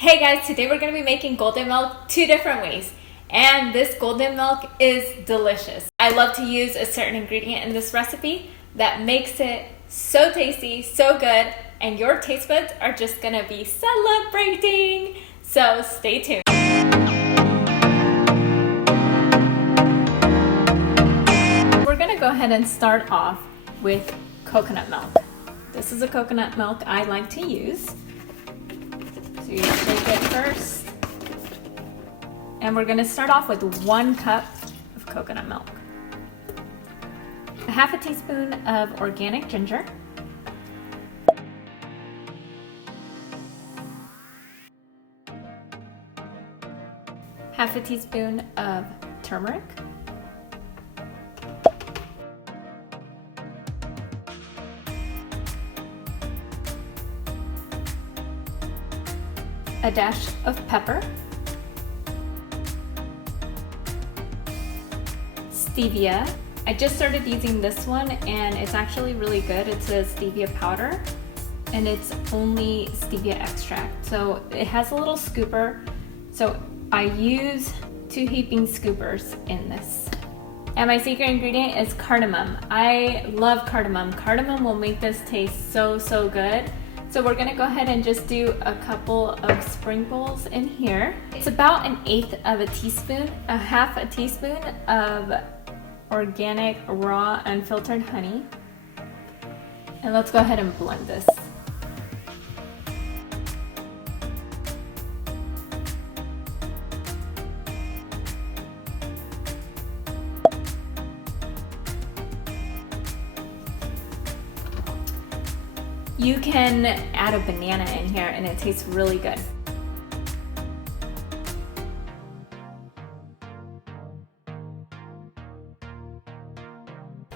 Hey guys, today we're going to be making golden milk two different ways. And this golden milk is delicious. I love to use a certain ingredient in this recipe that makes it so tasty, so good, and your taste buds are just going to be celebrating. So stay tuned. We're going to go ahead and start off with coconut milk. This is a coconut milk I like to use. So you shake it first. And we're gonna start off with 1 cup of coconut milk. A half a teaspoon of organic ginger. Half a teaspoon of turmeric. A dash of pepper, stevia. I just started using this one and it's actually really good. It's a stevia powder and it's only stevia extract. So it has a little scooper. So I use 2 heaping scoopers in this. And my secret ingredient is cardamom. I love cardamom. Cardamom will make this taste so good. So we're gonna go ahead and just do a couple of sprinkles in here. It's about 1/8 of a teaspoon, a half a teaspoon of organic, raw, unfiltered honey. And let's go ahead and blend this. You can add a banana in here and it tastes really good.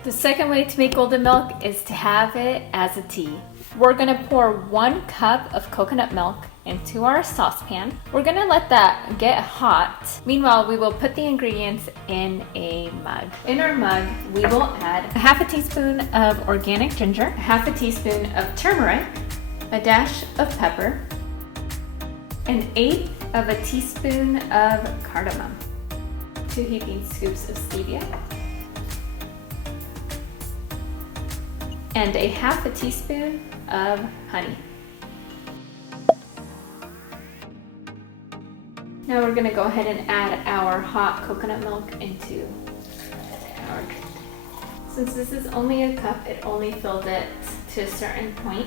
The second way to make golden milk is to have it as a tea. We're gonna pour 1 cup of coconut milk into our saucepan. We're gonna let that get hot. Meanwhile, we will put the ingredients in a mug. In our mug, we will add a half a teaspoon of organic ginger, half a teaspoon of turmeric, a dash of pepper, 1/8 of a teaspoon of cardamom, 2 heaping scoops of stevia, and a half a teaspoon of honey. Now we're gonna go ahead and add our hot coconut milk into our drink. Since this is only a cup, it only filled it to a certain point.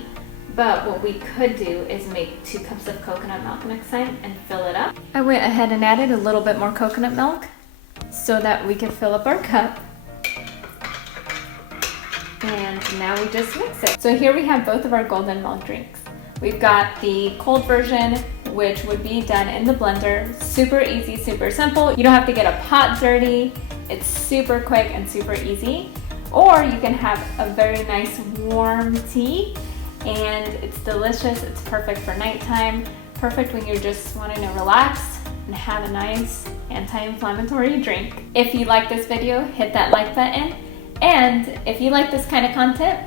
But what we could do is make 2 cups of coconut milk next time and fill it up. I went ahead and added a little bit more coconut milk so that we could fill up our cup. And now we just mix it. So here we have both of our golden milk drinks. We've got the cold version, which would be done in the blender. Super easy, super simple. You don't have to get a pot dirty. It's super quick and super easy. Or you can have a very nice warm tea and it's delicious. It's perfect for nighttime. Perfect when you're just wanting to relax and have a nice anti-inflammatory drink. If you like this video, hit that like button. And if you like this kind of content,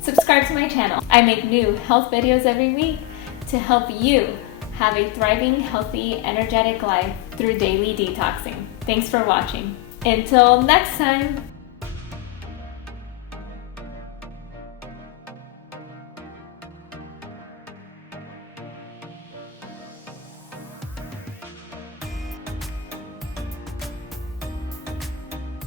subscribe to my channel. I make new health videos every week to help you have a thriving, healthy, energetic life through daily detoxing. Thanks for watching. Until next time.